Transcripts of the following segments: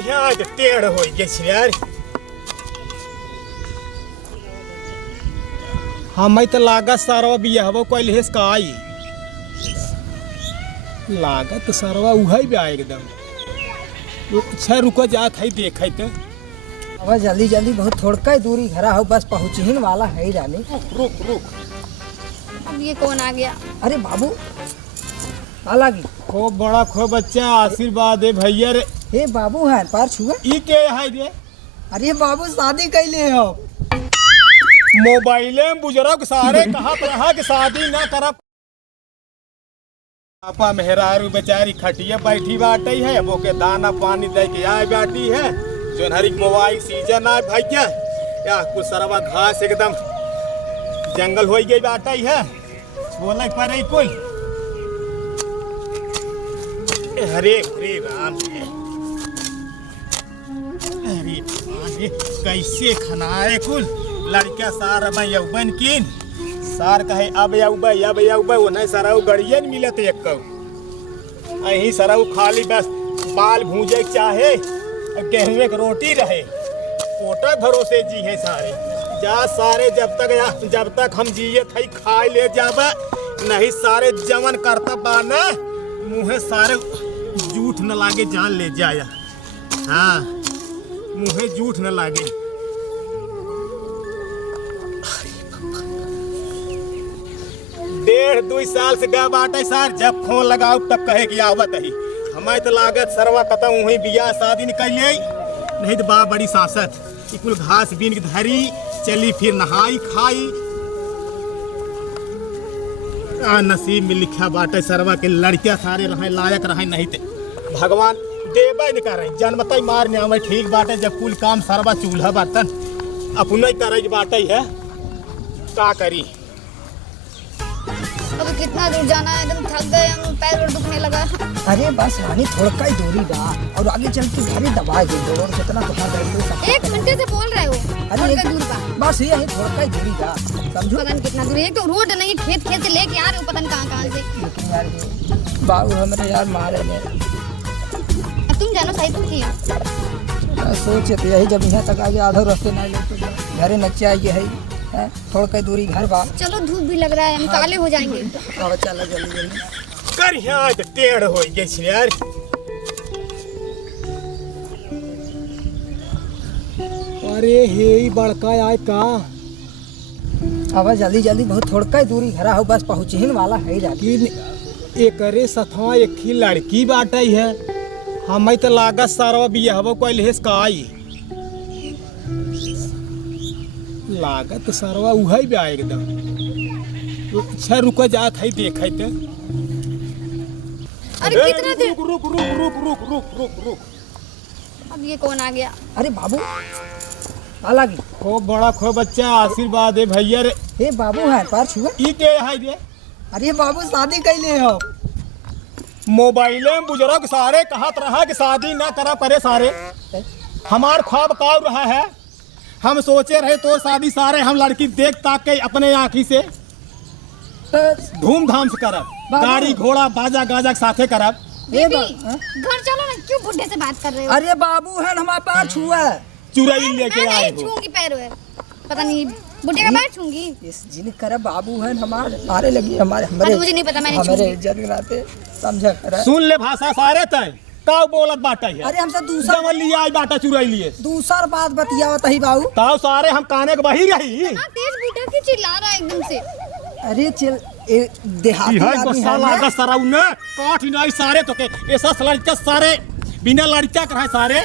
यहाँ टेढ़ हो यार। हम तो लागत सारवा बियाहबो कैल हेस का आई लागत सारवा उहै बा एकदम। अच्छा रुको जात है देख तो अब जल्दी जल्दी बहुत थोड़का ही दूरी घरा हो बस पहुँच ही वाला है रानी। रुक रुक अब ये कौन आ गया? अरे बाबू हालांकि खूब बड़ा खूब बच्चा आशीर्वाद है भैया रे। हे बाबू है पार छुआ ई के है रे? अरे बाबू शादी कैले हो मोबाइले में बुजुर्ग सारे कहा रहा कि शादी ना करब। आपा मेहरारू बेचारी खटिया बैठी बाटी है वो के दाना पानी दे के आए बाटी है जो हरी मोबाइल सीजन आए भैया या कुछ सरवा घास एकदम जंगल हो गई बाटी है बोले पर कुल हरे हरे राम हरे कैसे खनाए कुल लड़का सार मैं यौबन किन सार कहे अब यौबे वो नहीं सराऊ गड़िए न मिलत एक अही सराऊ खाली बस बाल भूजे चाहे गेहूं की रोटी रहे कोटा भरोसे जी है सारे जा सारे जब तक हम जिये थे खाए ले जाबा नहीं सारे जमन करता बाना मुँहे सारे झूठ न लागे जान ले जाया। हाँ मुँहे झूठ न लागे। डेढ़ 2 साल से गा बाटे सार जब फोन लगाओ तब कहे कि आवत ही हमारे तो लागत सरवा खत्म हुई बियाह शादी निकल नहीं तो बा बड़ी सासत कुल घास बीन की धरी चली फिर नहाई खाई नसीब में लिखा बाटे सरवा के लड़कियां सारे रहे लायक रहे नहीं थे भगवान देवे नहीं कर रहे जन्मता ही मार नहीं ठीक बाटे जब कुल काम सरवा चूल्हा बर्तन अपना ही करे बाटे है का करी। अब कितना दूर जाना है? एकदम थक गए हम, पैर और दुखने लगा। अरे बस रानी थोड़का ही दूरी बा और आगे चल के भारी दबा दे दो और कितना तो 1 घंटे से बोल रहे हो। अरे थोड़का दूर बा बस ये थोड़का ही दूरी बा समझो। पता नहीं कितना दूर है। एक तो रोड नहीं खेत से लेके आ रहे हो पता नहीं कहाँ से। लेकिन यार बाबू हमारे यार मारे ने तुम जानो सही तुम किया सोचे तो यही जब यहाँ तक आगे आधो रास्ते ना ले तो घरे नच्चे आइए है थोड़ा दूरी घर बा। चलो धूप भी लग रहा है हम काले हो जाएंगे। चलो जल्दी जल्दी कर यहाँ टेढ़ हो यार। अरे हे बड़का आए का अब जल्दी जल्दी बहुत थोड़का ही दूरी घरा हो बस पहुँच ही वाला है जाके। एक सथवा एक ही लड़की बाटे है हम तो लागत सारवा बियाहबो कैल हेस का आई लागत सारवा उहै बा एकदम। अच्छा रुको जात है देख तो अरे कितना देर? रुक रुक रुक रुक रुक रुक रुक रुक अब ये कौन आ गया? अरे बाबू हालांकि खूब बड़ा खूब बच्चा आशीर्वाद है भैया रे। हे बाबू है पार छुआ ई के है रे? अरे बाबू शादी कैले हो मोबाइले में बुजुर्ग सारे कहा रहा कि शादी ना करा करे सारे हमार ख्वाब काव रहा है हम सोचे रहे तो शादी सारे हम लड़की देख ताक के अपने आँखी से धूमधाम से करब गाड़ी घोड़ा बाजा गाजा के साथे करब। घर चलो ना क्यों बुढ़े से बात कर रहे हो? अरे बाबू है हमारे पास छुआ चुराई लेके आए हो। छूंगी पैर है पता नहीं बुढ़े का पैर छूंगी। इस जिन करे बाबू है हमारे मारे लगी हमारे मुझे नहीं पता मैंने हमारे इज्जत गिराते समझा करे सुन ले भाषा सारे तय का बोलत बाटा है। अरे हमसे दूसरा जमन लिया आई बाटा चुराई लिए दूसर बात बतियावत ही बाबू ताऊ सारे हम काने के बही रही तेज बुढ़ा की चिल्ला रहा है एकदम से। अरे चल देहाती है आदमी गुस्सा है लागा सराउ ने काठ नहीं सारे तो के ऐसा लड़का सारे बिना लड़का कर सारे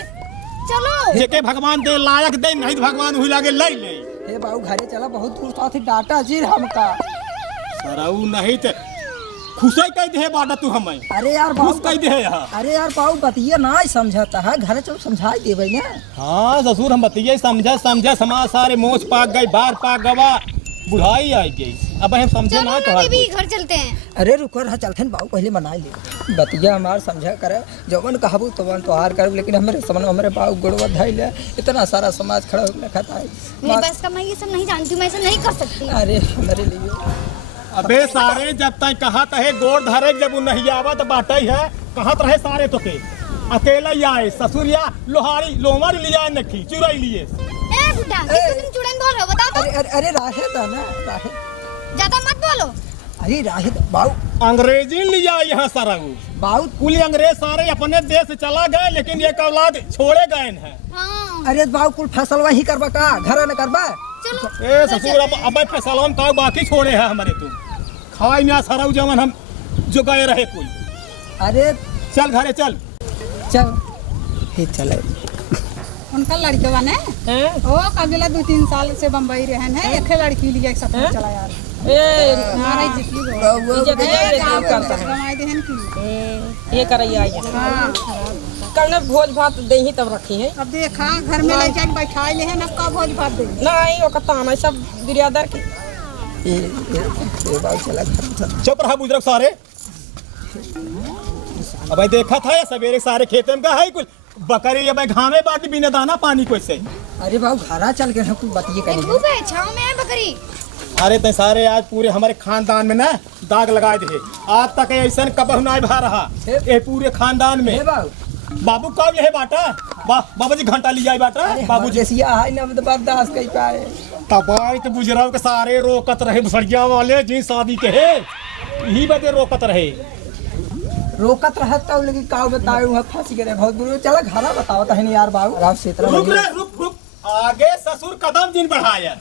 चलो जेके भगवान दे लायक दे नहीं तो भगवान हुई लागे ले ले। हे बाबू घरे चला बहुत दूर साथी डाटा जी हमका सराउ नहीं ते खुशई कह दे बाटा तू हमें। अरे यार खुश कह दे यहाँ। अरे यार बाबू बतिया ना समझता है घरे चलो समझाई देवे ना। हाँ ससुर हम बतिये समझा समाज सारे मोच पाक गई बार पाक गवा बुढ़ाई आई गई अब हम समझे ना तो भी घर चलते हैं। अरे रुको रहा चलते बाबू पहले मना ले बतिया हमार समझा करे जवन कहबू तवन तोहार कर लेकिन हमारे समझ हमारे बाबू गुड़वा धाई इतना सारा समाज खड़ा होकर खाता है। मेरे पास का मैं ये सब नहीं जानती हूँ मैं ऐसा नहीं कर सकती। अरे हमारे लिए अबे सारे जब तक कहत है गोड़ धरे जब नहीं आवा तो बाटे है कहत रहे सारे तो के अकेला ही आए ससुर या लोहारी लोमड़ लिया नखी चुराई लिए। ए बुड्ढा किस तुम चुड़ैल बोल रहे हो बताओ तो। अरे राहिद है ना राहिद। ज्यादा मत बोलो। अरे राहिद बाऊ अंग्रेजी लिया यहाँ सारा बाऊ। कुल अंग्रेज सारे अपने देश से चला गए लेकिन एक औलाद छोड़े गए हैं। हाँ। अरे बाऊ कुल फसल वही करबा का घर न करबा। चलो ए ससुर अब फैसला का बाकी छोड़े हैं हमारे तुम खाई ना सारा जमन हम जो गए रहे कुल। अरे चल घरे चल चल हे चले उनका लड़के ने ओ कबिला 2-3 साल से बम्बई रहन है एक लड़की लिए सब चला यार हमारा जितली करता है कमाई देहन की ये करैया हां कल भोज भात दे ही तब रखी है। अब देखा घर में ले जाके बैठाई ले अब का भोज भात दे नहीं वो कताना सब बिरादर की ये बाऊ चला चुप रहा बुजुर्ग सारे। अब भाई देखा था या सवेरे सारे खेतन का है कुल बकरी अब घामे बाटी बिना दाना पानी को से। अरे बाऊ घरा चल के हम कुछ बतिए ए, करेंगे। धूप है छांव में है बकरी। अरे ते सारे आज पूरे हमारे खानदान में ना दाग लगाए थे आज तक ऐसा कबहू ना भा रहा ये पूरे खानदान में। हे बाऊ बाबू कब ले बाटा बाबा जी घंटा लिया बाटा बाबू जी जैसिया है ना मतलब बर्दाश्त कर पाए। तबाई तो बुजुर्ग के सारे रोकत रहे भसड़िया वाले जी शादी के है यही बदे रोकत रहे। रोकत रहत तो लेकिन का बताए वहां फांसी करे बहुत बुरा। चला घरा बताओ तहनी यार बाऊ आराम से इतना रुक रे रुक आगे ससुर कदम जिन बढ़ाया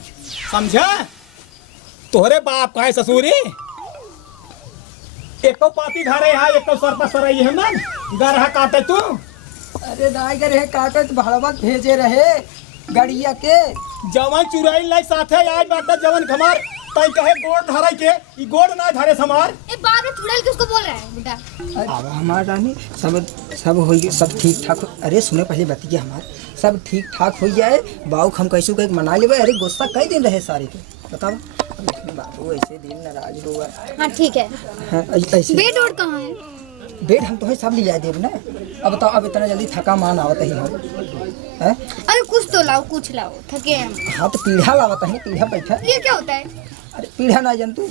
समझा तोहरे बाप का है ससुरी एको पाती घरे है एको सर पर सरई है मन गरहा काटे तू। अरे दाई करे काटत भाड़वा भेजे रहे गड़िया के जवन चुराई लाई साथे आज बाटा जवन खमार तई कहे गोड़ धराई के ई गोड़ ना धरे समार। ए बाप रे चुड़ैल किसको बोल रहा है बुड्ढा। अब हमार रानी सब हो गई सब ठीक ठाक। अरे सुने पहले बतिया हमार सब ठीक ठाक हो जाए बाऊ हम कैसे कहीं मना लेबे। अरे गुस्सा कई दिन रहे सारे के बताओ बाबू ऐसे दिन नाराज हुआ। हाँ ठीक है। हाँ, ऐसे बेड ओड कहाँ है। बेड हम तो सब ले जाए देव ना। अब बताओ अब इतना जल्दी थका मान आवत ही हम हैं। अरे कुछ तो लाओ कुछ लाओ थके हम। हाँ तो पीढ़ा लावत है पीढ़ा बैठा। ये क्या होता है। अरे पीढ़ा ना जान तू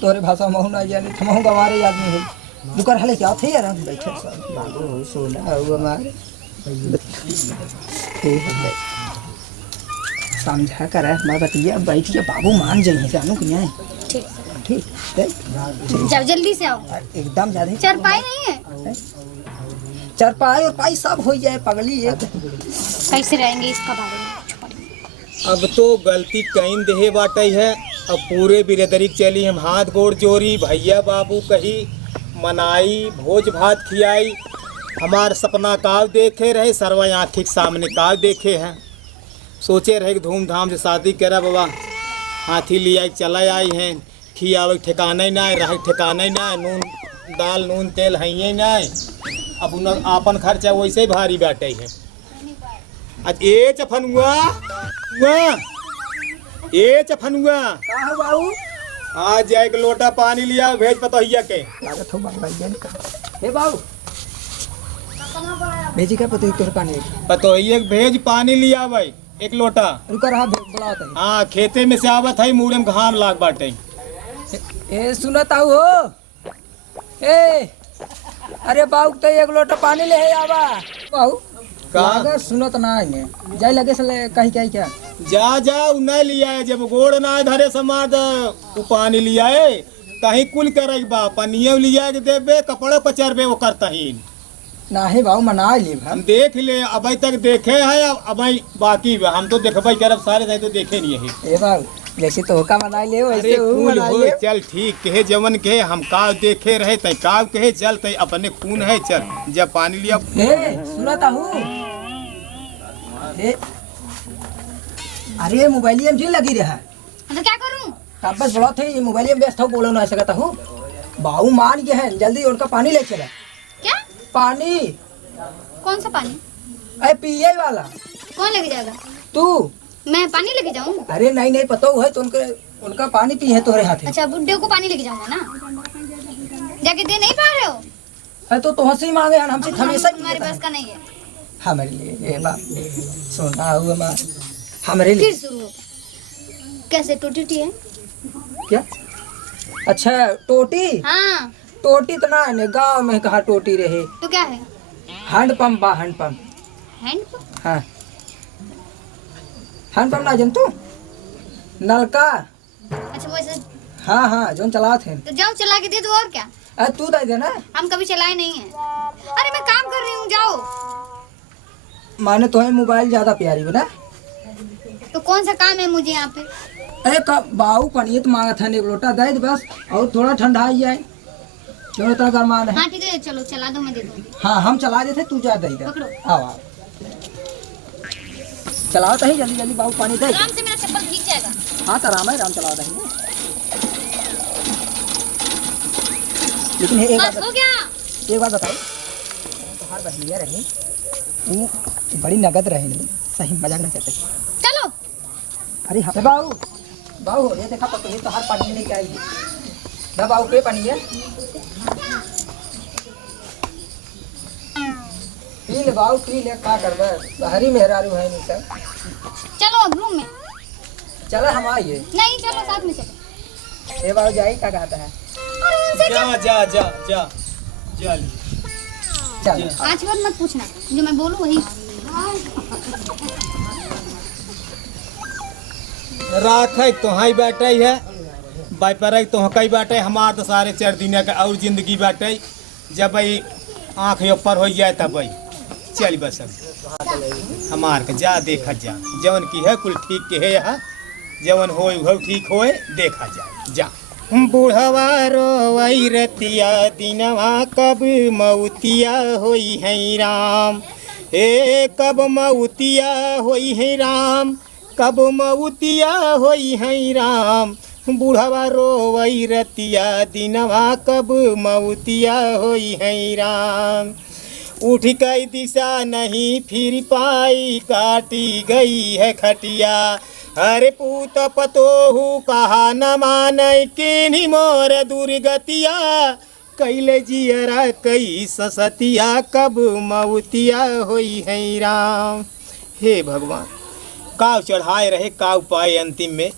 तोरे भाषा महू ना जाने थमहू गवारे आदमी है दुकर हले क्या थे यार हम बैठे सब बाबू हो सोना हो हमारे ठीक है समझा कर मैं बतिया बैठिए बाबू मान जाइए जानू कि नहीं। ठीक ठीक जाओ जल्दी से आओ। एकदम ज्यादा चारपाई नहीं है। चारपाई और पाई सब हो जाए पगली एक कैसे रहेंगे इसका बारे में। अब तो गलती कहीं देहे बाटे है अब पूरे बिरादरी चली हम हाथ गोड़ जोड़ी भैया बाबू कही मनाई भोज भात खियाई हमार सपना काल देखे रहे सरवा आँखी के सामने काल देखे हैं सोचे रहे कि धूमधाम से शादी करा बाबा हाथी ले आई चला आई हैं खियावे ठिकाना ही ना रहे ठिकाना ही ना नून दाल नून तेल है ना अब उन आपन खर्चा वैसे ही भारी बाटे है। आज ए चफन हुआ ए चफन हुआ कहाँ बाबू आज एक लोटा पानी लिया भेज पतोहिया के लागत हो बाबा हे बाबू भेजी का पता तोर पानी पतोहिया के भेज पानी लिया भाई एक लोटा रुका रहा बुलाओ तनी। हाँ खेते में से आवत है मुड़े में घाम लाग बाटे। ए सुनत आऊ हो ए अरे बाऊ तो एक लोटा पानी ले आवा बाऊ का सुनत ना है जाए लगे से कहीं क्या जा नहीं लिया है जब गोड़ ना धरे समाज वो पानी लिया है कहीं कुल करे बा पनिया लिया के देबे कपड़े पचरबे वो करता ही ना है बाऊ मना ले हम देख ले अभी तक देखे है अब बाकी हम तो देखबे करब सारे नहीं तो देखे नहीं है। ए बाऊ जैसे तो का मना ले वैसे अरे वो फूल मना हो ले। चल ठीक कहे जवन कहे हम काव देखे रहे तय काव कहे चल तय अपने खून है चल जब पानी लिया ए सुनत आऊ ए अरे मोबाइल में जी लगी रहा तो क्या करूं। तब बस बोला थे मोबाइल में व्यस्त हो बोलो ना सकता हूँ बाऊ मान गए हैं जल्दी उनका पानी ले चला। क्या पानी कौन सा पानी। अरे पिए वाला कौन लेके जाएगा। तू मैं पानी लेके जाऊं। अरे नहीं पता है तो उनका पानी पी है तुम्हारे हाथ में। अच्छा बुड्ढे को पानी लेके जाऊंगा ना जाके दे नहीं पा रहे हो। अरे तो तुमसे ही मांगे हमसे हमेशा हमारे पास का नहीं है। हमारे लिए बाप सोना हुआ हमारे लिए फिर शुरू हो कैसे टूटी है। क्या अच्छा टोटी हाँ टोटी तो ना गाँव में कहा टोटी रहे तो क्या है। हैंडपंप बा हैंडपंप। हैंड हाँ हैंडपंप ना जन तू नलका। अच्छा वैसे हाँ हाँ जोन चला थे। तो जाओ चला के दे दो और क्या। अरे तू दे देना। हम कभी चलाए नहीं है। अरे मैं काम कर रही हूँ जाओ। माने तो है मोबाइल ज्यादा प्यारी बना। तो कौन सा काम है मुझे यहाँ पे। अरे कब बाऊ पनिए तो मांगा था एक लोटा दे बस और थोड़ा ठंडा ही जाए क्यों इतना गरमा है। हाँ ठीक है चलो चला दो मैं दे दूँगी। हाँ हम चला देते तू जा दे दे। पकड़ो। आओ आओ चलाओ तो ही जल्दी जल्दी बाऊ पानी दे। आराम से मेरा चप्पल भीग जाएगा। हाँ तो आराम है आराम चलाओ दे। लेकिन एक बस हो गया। बात बताओ तो हर बढ़िया रही तू बड़ी नगद रहे नहीं सही मजाक ना करते। चलो। अरे हाँ बाऊ बाऊ हो देखा तो तो हर पानी लेके आई ना बाऊ पे पानी है पी ले बाऊ पी ले का करबे हरी मेहरारू है नहीं सर। चलो अब रूम में। चलो हम आइए। नहीं चलो साथ में चलो। ये बाऊ जाई का कहता है। जा जा जा जा जा चल आज बार मत पूछना जो मैं बोलूँ वही। रात है तो ही बैठे है बाई पर तो कई बैठे हमार तो सारे 4 दिन का और जिंदगी बैठे जब भाई आँख ऊपर हो जाए तब भाई चल बस हमार के जा देखा जा जवन की है कुल ठीक के है यहाँ जवन हो ठीक होए देखा जाए जा। बूढ़वा रोवई रतिया दिनवा कब मऊतिया होई है राम ए कब मऊतिया होई है राम कब मऊतिया होई है राम बूढ़वा रोवई रतिया दिनवा कब मऊतिया होई है राम उठ कई दिशा नहीं फिर पाई काटी गई है खटिया अरे पूत पतोहू कहा न मानय किन्हीं मोर दुर्गतिया कैले जियरा कई ससतिया कब मऊतिया होई है राम। हे भगवान काव चढ़ाए रहे काव पाए अंतिम में